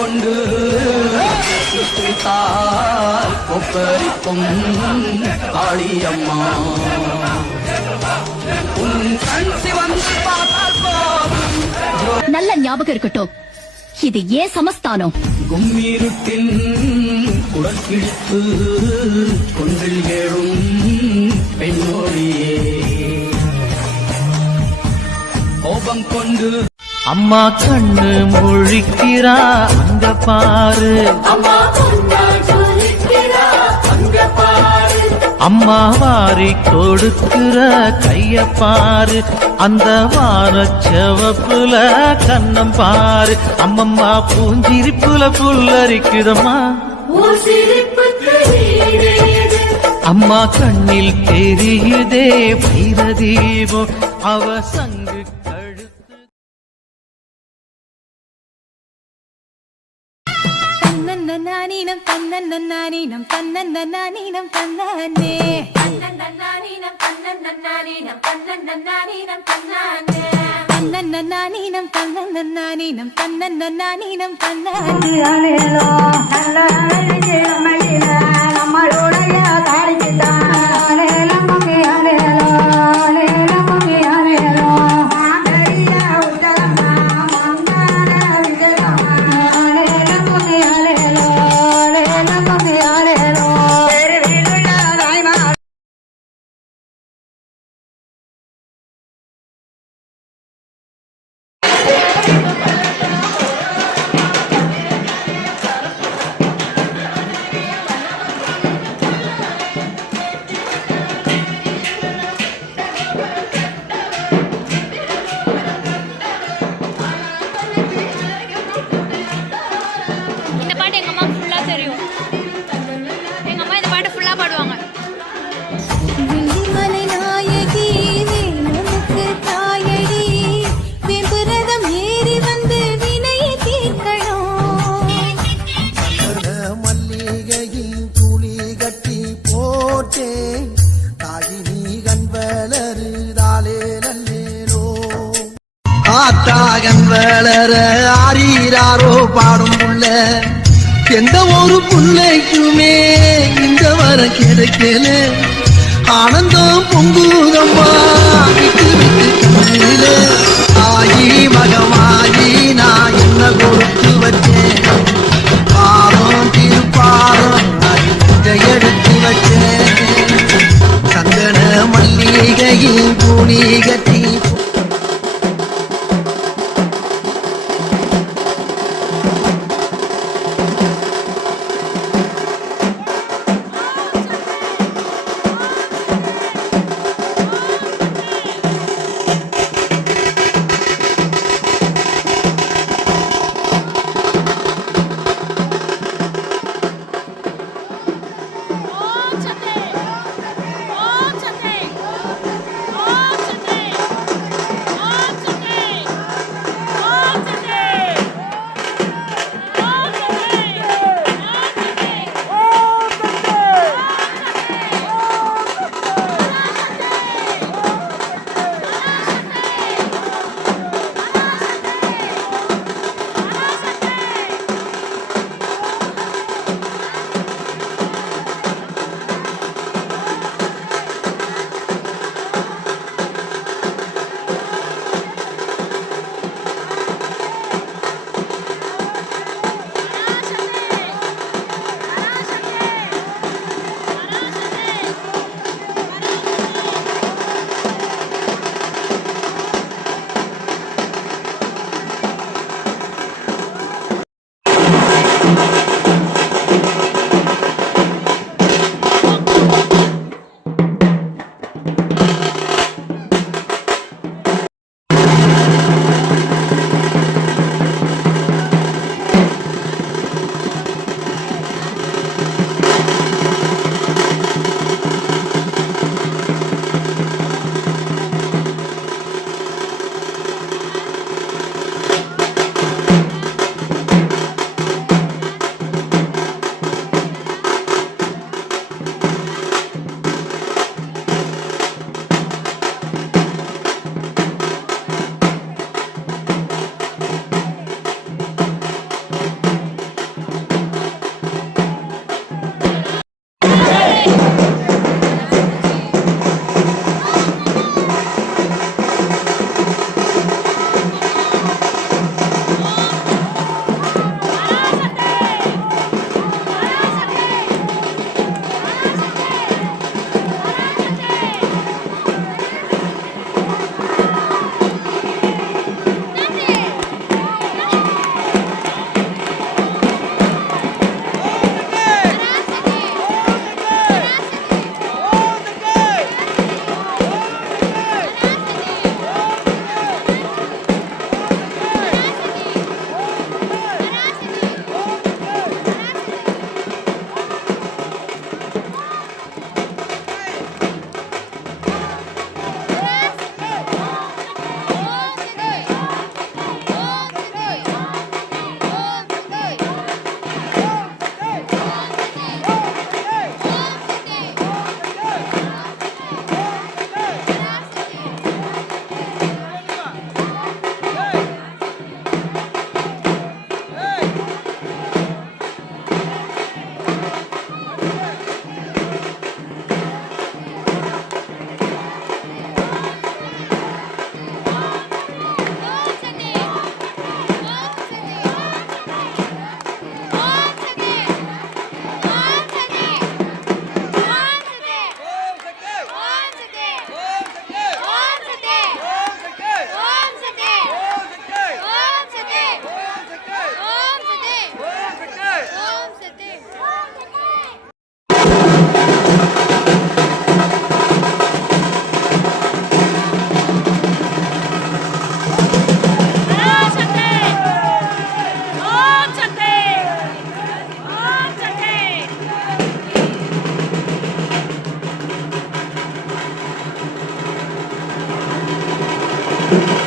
கொண்டு தால் கொப்பரிக்கும் காளியம்மா உன் கண் சிவந்து பார்த்தால் போதும். நல்ல ஞாபகம் இருக்கட்டும், இது ஏன் சமஸ்தானம். கும்மிருட்டின் குடல் கிழித்து கொன்றில் ஏழும் பெண்ணோடியே கோபம் கொண்டு அம்மா கண்ணு முழிக்கிறா அங்க பாரு, அம்மா வாரி கொடுக்கிற கைய பாரு, அந்த வானச்சவப்புல கண்ணம் பாரு, அம்மம்மா பூஞ்சிரிப்புல புல்லரிக்குதம்மா, அம்மா கண்ணில் தெரியுதே வைரதீபம் அவ சங்கு கழுத்து. தன்னன்னனானீனம் தன்னன்னனானீனம் தன்னன்னனானீனம் தன்னானே தன்னன்னனானீனம் தன்னன்னனானீனம் தன்னன்னனானீனம் தன்னானே தன்னன்னனானீனம் தன்னன்னனானீனம் தன்னன்னனானீனம் தன்னானே அலேலோ நல்ல அழகிய நம்மளுடைய காரிக்கிட்டான் அலேலம் மம்மி அலேலோ அலேலம் மம்மி அலேலோ ஆண்டரிய உத்தரமா மந்தார விஜயமா அலேலம் மம்மி அலேலோ அலேலம் மம்மி அலேலோ தெருவிலுள்ள தாய்மா இந்த பாட்டு எங்க அம்மா ஃபுல்லா தெரியும். எங்க அம்மா இந்த பாட்டு ஃபுல்லா பாடுவாங்க. வெள்ளிமலை நாயகி வேலுமுக்கு தாயடி வெம்புரதம் ஏறி வந்து வினையை தீர்க்கணும். மல்லிகையில் துளி கட்டி போட்டேன் தாயினி கண் வளருதாலே நல்லேலோ ஆத்தாகன் வளர ஆரீராரோ பாடும் புள்ள எந்த ஒரு புள்ளைக்குமே இந்த வர கிடைக்கல ஆனந்தம் பொங்குதம்மா விட்டு விட்டு கண்ணில ஆயி மகமாயி நான் என்ன கொடுத்து வச்சேன் பாரம் திருப்பாரம் அதை எடுத்து வச்சேன் சந்தன மல்லிகையில் துணி கட்டி ஆ